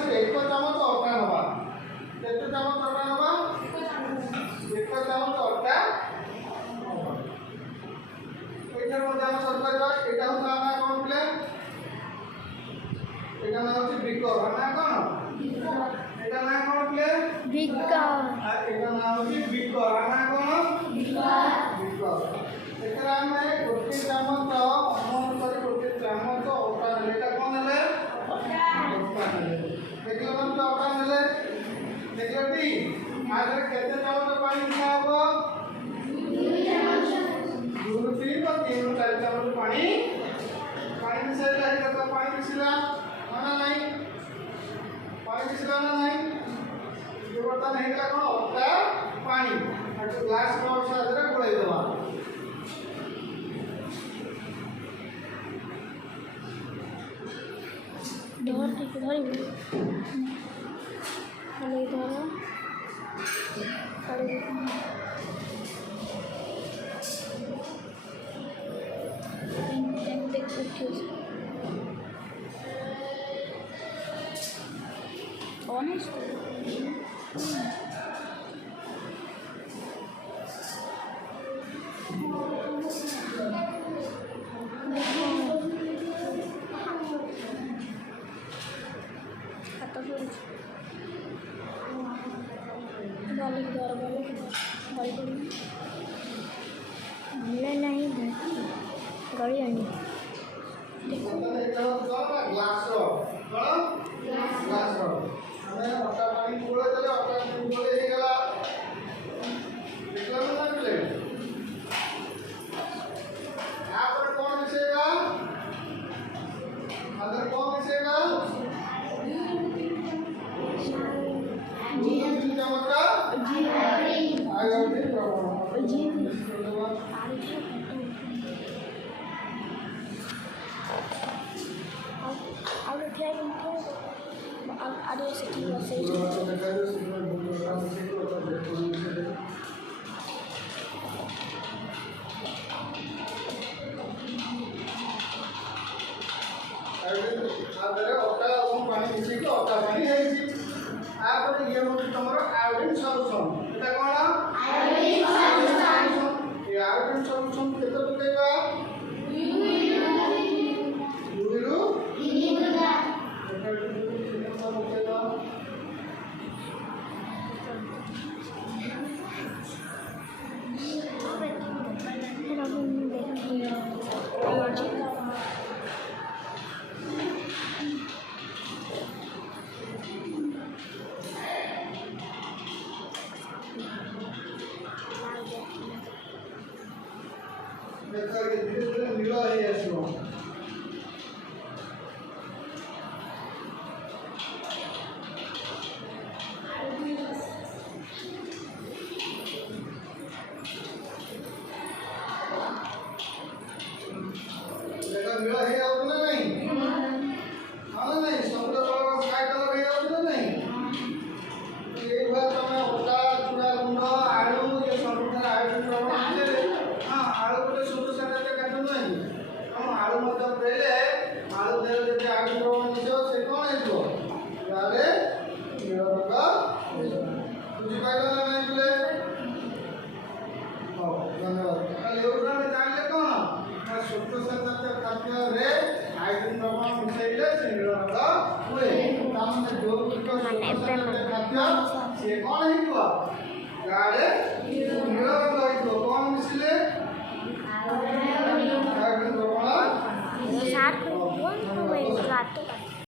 से एक चामच अटा नवा केते चामच अटा नवा एक चामच अटा एटार मध्य हम सरकार जा एटा हम ना कोन प्ले एटा ना होची बिकर ना कोन एटा ना कोन प्ले बिकर एटा ना होची बिकर ना कोन बिकर एटा में गोटे चामच अमन करे गोटे चामच अटा एटा कोन ले देखलो हम तो अटा नेले देखलो टी आज केते चामच पानी मिला हो 2 चामच 2 3 और 3 4 चामच पानी मिसाइला है तो पानी मिसिला ना नहीं पानी मिसिला ना नहीं जो बता नहीं का कोन अटा पानी और ग्लास कप सादरे गोळाई देवा धर ठीक धरिबो हेलो धर काढे देख देखियो ऑनेस्ट बालिक द्वारा नहीं गड़ी आनी ग्लास रो हमें अटा पानी गोळे देले अटा गोळे हे गेला देखला ना प्ले यहां पर कौन मिसेगा अंदर कौन मिसेगा जी चामच का जी आगे जी आगे क्या आगे से ठीक है सही अटा पानी मिसी के अटा पानी है आपर ये होती तमरो आयोडीन सॉल्यूशन एटा कोन आयोडीन सॉल्यूशन ये आयोडीन सॉल्यूशन केते पकेगा दुइरु इनिबुदा एटा पकेगा देखा कि धीरे-धीरे नीला है ऐसो देखा नीला है और नहीं हां नहीं समुद्र वाला स्काई कलर है और नहीं एक बार तो मैं होता चूड़ा गुंड आलू ये समुद्र आयोडीन प्रमाण आले हां आलू को छोटो साटा काटो नहीं हम आलू मत पहले आलू देर जे आलू प्रमाण दियो से कोन हेतो यारे नीला रंग बुझी पाइलो ना नहीं बोले हां धन्यवाद खाली ओरा में जानले कोन ना छोटो साटा खाद्य रे आयोडीन प्रमाण मिसाइले से नीला रंग हुए तामने जो को खाद्य से कोन हेतो गाड़े नीला रंग हेतो कोन मिसले आयोडीन प्रमाण साथ में कौन हुए रात